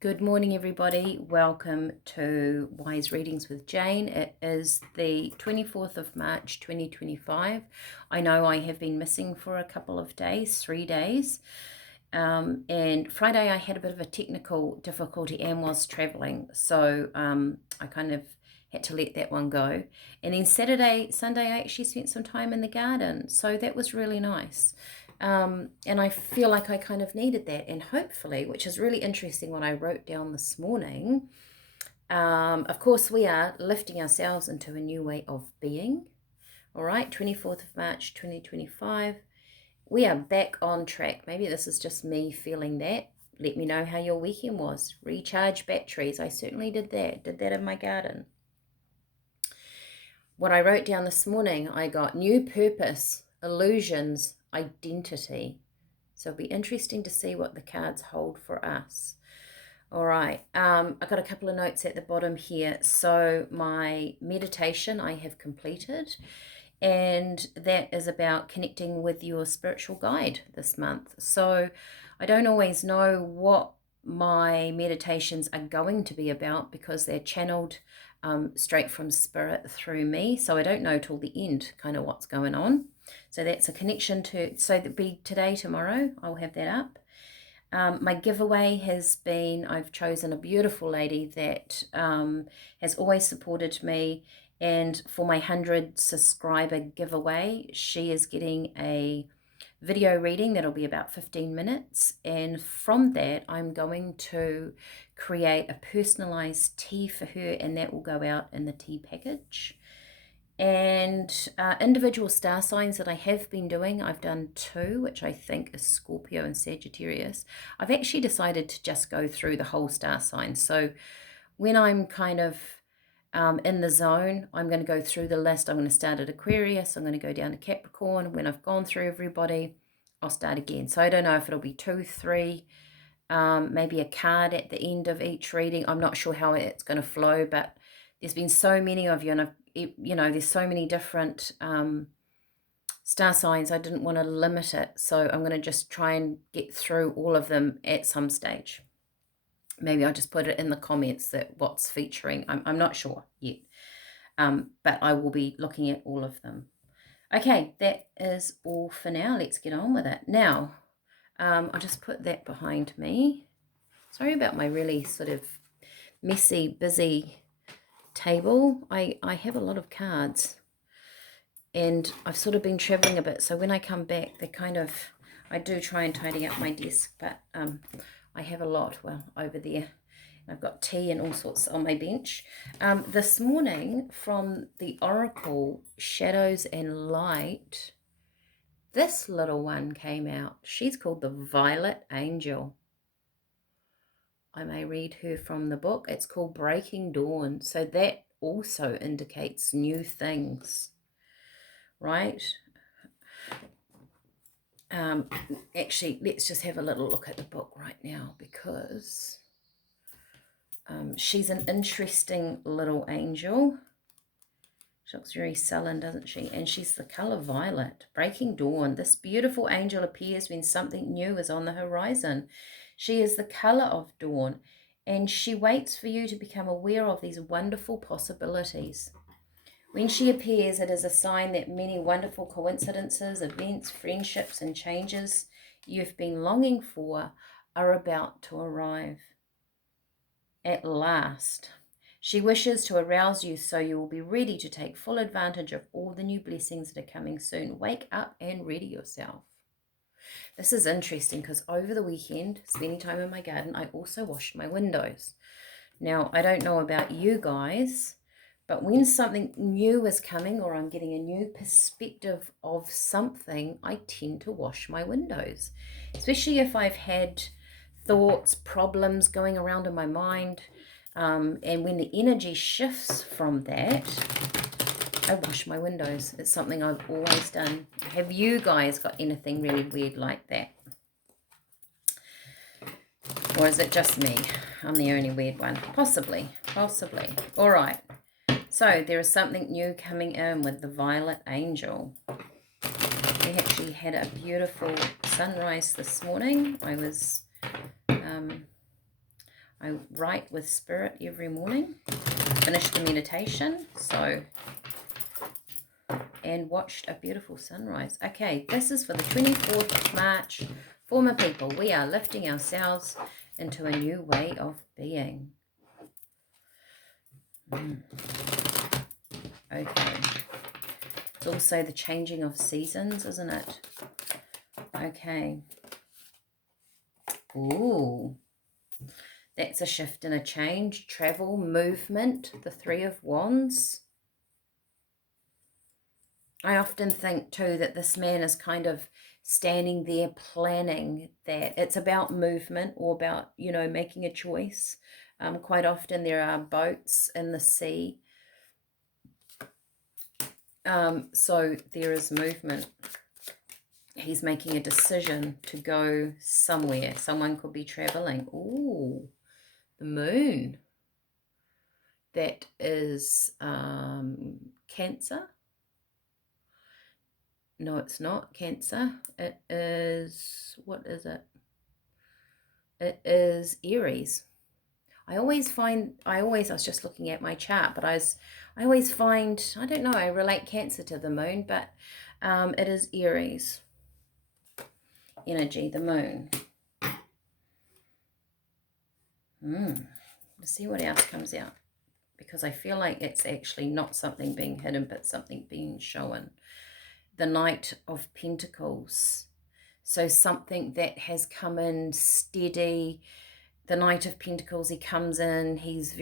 Good morning, everybody. Welcome to Wise Readings with Jane. It is the 24th of March, 2025. I know I have been missing for a couple of days, 3 days. And Friday I had a bit of a technical difficulty and was traveling. So I kind of had to let that one go. And then Sunday, I actually spent some time in the garden. So that was really nice. And I feel like I kind of needed that. And hopefully, which is really interesting what I wrote down this morning, of course, we are lifting ourselves into a new way of being. All right, 24th of March, 2025. We are back on track. Maybe this is just me feeling that. Let me know how your weekend was. Recharge batteries. I certainly did that. Did that in my garden. What I wrote down this morning, I got new purpose, illusions, identity. So it'll be interesting to see what the cards hold for us. All right, I got a couple of notes at the bottom here. So my meditation I have completed, and that is about connecting with your spiritual guide this month. So I don't always know what my meditations are going to be about because they're channeled straight from spirit through me. So I don't know till the end kind of what's going on. So that's a connection to, so that'll be today, tomorrow, I'll have that up. My giveaway has been, I've chosen a beautiful lady that has always supported me. And for my 100 subscriber giveaway, she is getting a video reading that'll be about 15 minutes. And from that, I'm going to create a personalized tea for her, and that will go out in the tea package. And individual star signs that I have been doing, I've done 2, which I think is Scorpio and Sagittarius. I've actually decided to just go through the whole star sign. So when I'm kind of in the zone, I'm going to go through the list. I'm going to start at Aquarius. I'm going to go down to Capricorn. When I've gone through everybody, I'll start again. So I don't know if it'll be 2, 3, maybe a card at the end of each reading. I'm not sure how it's going to flow, but there's been so many of you, and there's so many different star signs. I didn't want to limit it, so I'm going to just try and get through all of them at some stage. Maybe I'll just put it in the comments that what's featuring. I'm not sure yet, but I will be looking at all of them. Okay, that is all for now. Let's get on with it. Now, I'll just put that behind me. Sorry about my really sort of messy, busy table. I have a lot of cards, and I've sort of been traveling a bit, so when I come back, I do try and tidy up my desk, but I have a lot, over there. I've got tea and all sorts on my bench. This morning, from the Oracle Shadows and Light, this little one came out. She's called the Violet Angel. I may read her from the book. It's called Breaking Dawn. So that also indicates new things, right? Actually, let's just have a little look at the book right now, because she's an interesting little angel. She looks very sullen, doesn't she? And she's the color violet. Breaking Dawn. This beautiful angel appears when something new is on the horizon. She is the color of dawn, and she waits for you to become aware of these wonderful possibilities. When she appears, it is a sign that many wonderful coincidences, events, friendships, and changes you've been longing for are about to arrive. At last. She wishes to arouse you so you will be ready to take full advantage of all the new blessings that are coming soon. Wake up and ready yourself. This is interesting because over the weekend, spending time in my garden, I also washed my windows. Now, I don't know about you guys, but when something new is coming, or I'm getting a new perspective of something, I tend to wash my windows, especially if I've had thoughts, problems going around in my mind. And when the energy shifts from that, I wash my windows. It's something I've always done. Have you guys got anything really weird like that? Or is it just me? I'm the only weird one. Possibly. All right. So there is something new coming in with the Violet Angel. We actually had a beautiful sunrise this morning. I write with Spirit every morning. Finished the meditation, and watched a beautiful sunrise. Okay, this is for the 24th of March. For my people, we are lifting ourselves into a new way of being. Okay. It's also the changing of seasons, isn't it? Okay. Ooh. That's a shift and a change. Travel, movement, the Three of Wands. I often think too that this man is kind of standing there planning that it's about movement or about, you know, making a choice. Quite often there are boats in the sea. So there is movement. He's making a decision to go somewhere. Someone could be traveling. Ooh, the moon. That is Cancer. No, it's not Cancer. It is, what is it? It is Aries. I was just looking at my chart, but I always find, I don't know, I relate Cancer to the moon, but it is Aries energy, the moon. Let's see what else comes out, because I feel like it's actually not something being hidden, but something being shown. The Knight of Pentacles. So something that has come in steady. The Knight of Pentacles, he comes in, he's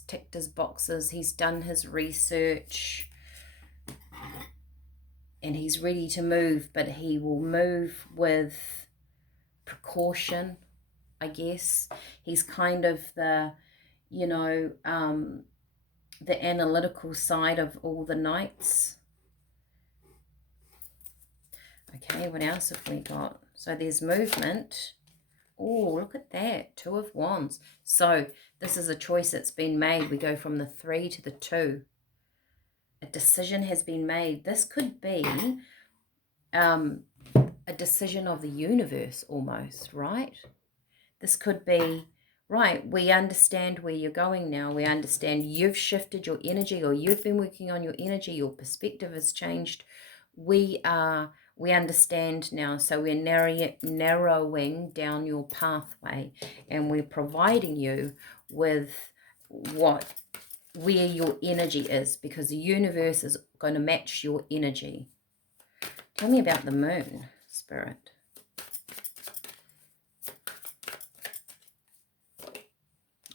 ticked his boxes, he's done his research, and he's ready to move, but he will move with precaution, I guess. He's kind of the, you know, the analytical side of all the knights. Okay, what else have we got? So there's movement. Oh, look at that. Two of Wands. So this is a choice that's been made. We go from the 3 to the 2. A decision has been made. This could be a decision of the universe almost, right? This could be, right, we understand where you're going now. We understand you've shifted your energy, or you've been working on your energy. Your perspective has changed. We understand now, so we're narrowing down your pathway, and we're providing you with where your energy is, because the universe is going to match your energy. Tell me about the moon, Spirit.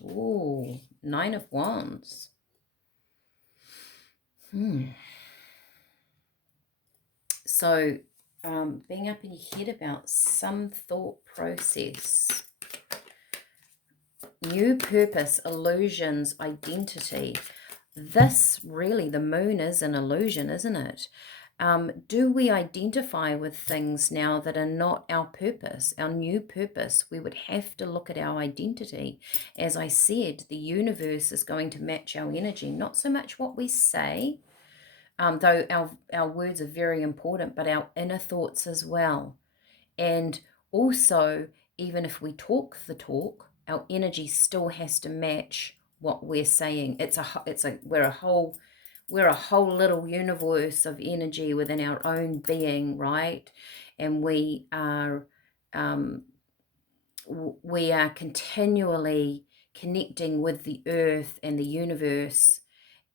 Ooh, 9 of Wands. So, being up in your head about some thought process. New purpose, illusions, identity. This really, the moon is an illusion, isn't it? Do we identify with things now that are not our purpose, our new purpose? We would have to look at our identity. As I said, the universe is going to match our energy, not so much what we say, though our words are very important, but our inner thoughts as well. And also, even if we talk the talk, our energy still has to match what we're saying. We're a whole little universe of energy within our own being, right? And we are continually connecting with the earth and the universe,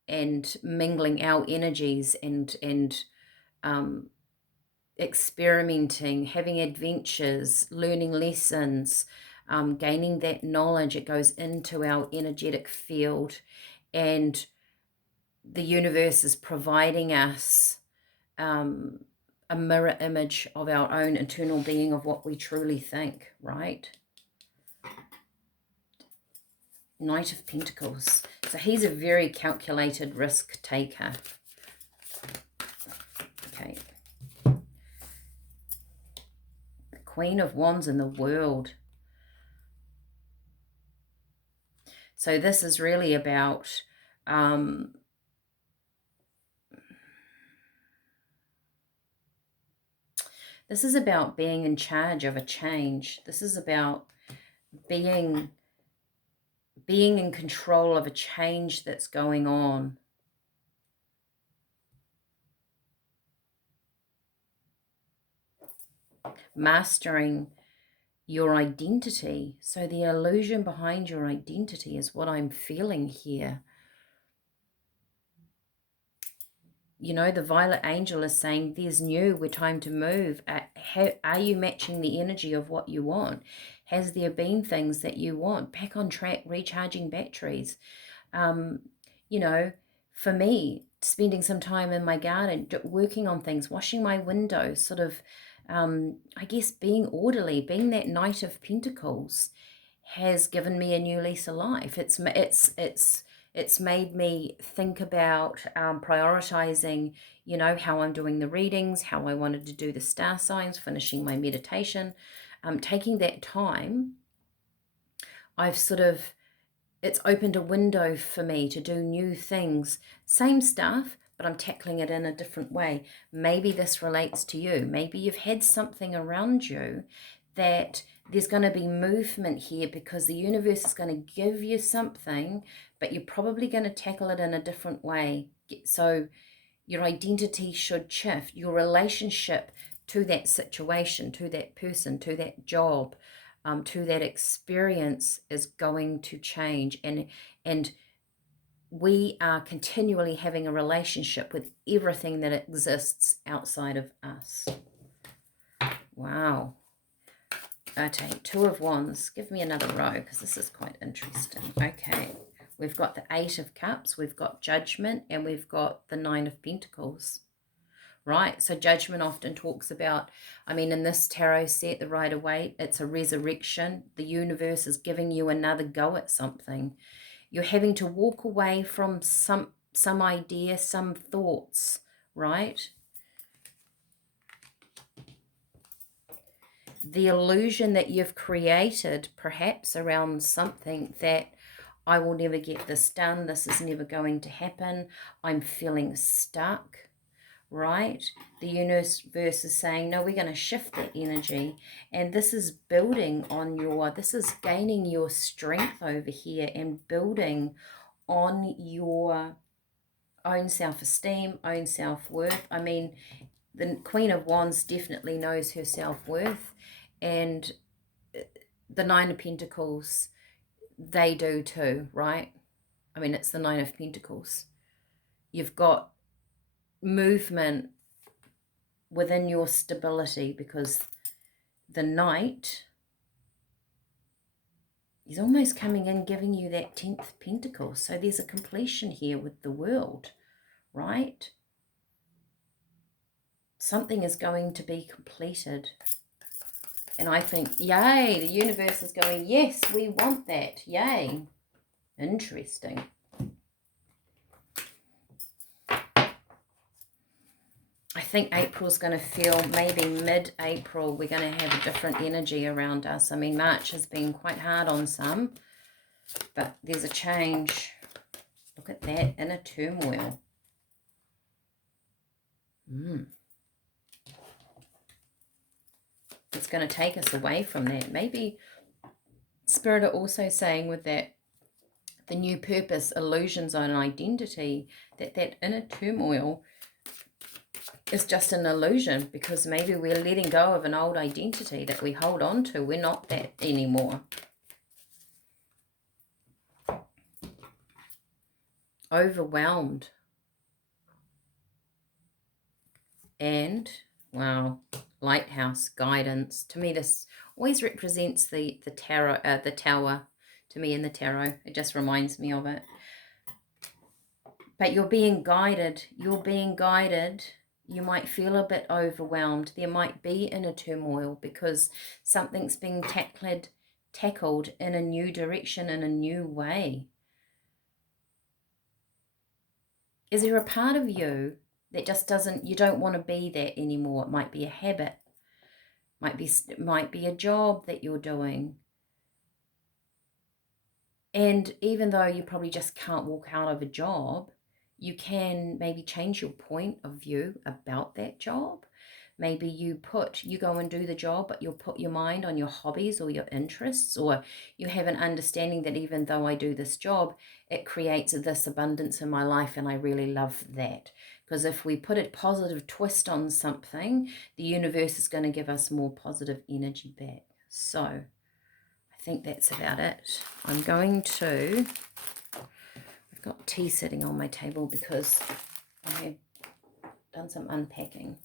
and mingling our energies, and experimenting, having adventures, learning lessons, gaining that knowledge. It goes into our energetic field, and the universe is providing us a mirror image of our own internal being, of what we truly think, right? Knight of Pentacles. So he's a very calculated risk taker. Okay. The Queen of Wands in the World. So this is really about being in charge of a change. This is about being being in control of a change that's going on. Mastering your identity. So the illusion behind your identity is what I'm feeling here. You know, the violet angel is saying there's new, we're time to move. Are you matching the energy of what you want? Has there been things that you want? Back on track, recharging batteries. You know, for me, spending some time in my garden, working on things, washing my windows, sort of, I guess being orderly, being that Knight of Pentacles has given me a new lease of life. It's made me think about prioritizing, you know, how I'm doing the readings, how I wanted to do the star signs, finishing my meditation, taking that time. I've sort of, it's opened a window for me to do new things. Same stuff, but I'm tackling it in a different way. Maybe this relates to you. Maybe you've had something around you that there's going to be movement here because the universe is going to give you something, but you're probably going to tackle it in a different way. So your identity should shift. Your relationship to that situation, to that person, to that job, to that experience is going to change. And we are continually having a relationship with everything that exists outside of us. Wow. Okay, Two of Wands. Give me another row because this is quite interesting. Okay, we've got the Eight of Cups, we've got Judgment, and we've got the Nine of Pentacles. Right, so Judgment often talks about, I mean, in this tarot set, the Rider-Waite, it's a resurrection. The universe is giving you another go at something. You're having to walk away from some idea, some thoughts, right? The illusion that you've created, perhaps around something that I will never get this done, this is never going to happen, I'm feeling stuck, right? The universe is saying, no, we're going to shift that energy. And this is building on this is gaining your strength over here and building on your own self-esteem, own self-worth. I mean, the Queen of Wands definitely knows her self-worth, and the Nine of Pentacles, they do too, right? I mean, it's the Nine of Pentacles. You've got movement within your stability because the Knight is almost coming in giving you that 10th Pentacle. So there's a completion here with the World, right? Something is going to be completed. And I think, yay, the universe is going, yes, we want that. Yay. Interesting. I think April's going to feel, maybe mid-April, we're going to have a different energy around us. I mean, March has been quite hard on some, but there's a change. Look at that, inner turmoil. It's going to take us away from that. Maybe Spirit are also saying with that, the new purpose, illusions on an identity, that inner turmoil is just an illusion because maybe we're letting go of an old identity that we hold on to. We're not that anymore. Overwhelmed. And, wow, lighthouse, guidance. To me, this always represents the tarot, the tower. To me in the tarot, it just reminds me of it. But you're being guided. You're being guided. You might feel a bit overwhelmed. There might be inner turmoil because something's being tackled in a new direction, in a new way. Is there a part of you that just doesn't, you don't want to be that anymore? It might be a habit. Might be a job that you're doing. And even though you probably just can't walk out of a job, you can maybe change your point of view about that job. Maybe you go and do the job, but you'll put your mind on your hobbies or your interests, or you have an understanding that even though I do this job, it creates this abundance in my life, and I really love that. Because if we put a positive twist on something, the universe is going to give us more positive energy back. So I think that's about it. I'm going to, I've got tea sitting on my table because I have done some unpacking.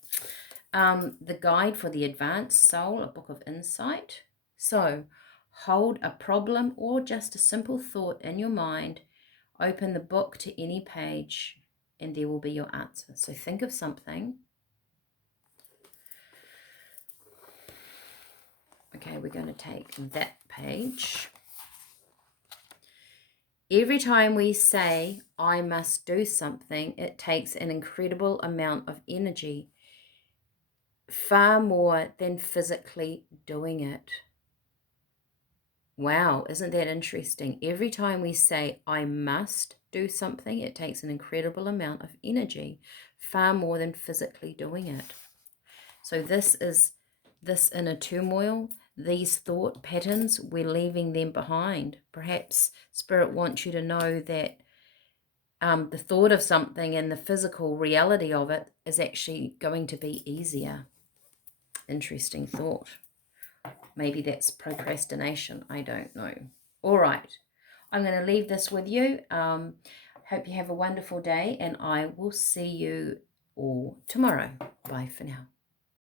The Guide for the Advanced Soul, a book of insight. So hold a problem or just a simple thought in your mind, open the book to any page, and there will be your answer. So think of something. Okay, we're going to take that page. Every time we say, I must do something, it takes an incredible amount of energy, far more than physically doing it. Wow, isn't that interesting? Every time we say, I must do something, it takes an incredible amount of energy, far more than physically doing it. So this inner turmoil, these thought patterns, we're leaving them behind. Perhaps Spirit wants you to know that the thought of something and the physical reality of it is actually going to be easier. Interesting thought. Maybe that's procrastination. I don't know. All right. I'm going to leave this with you. Hope you have a wonderful day, and I will see you all tomorrow. Bye for now.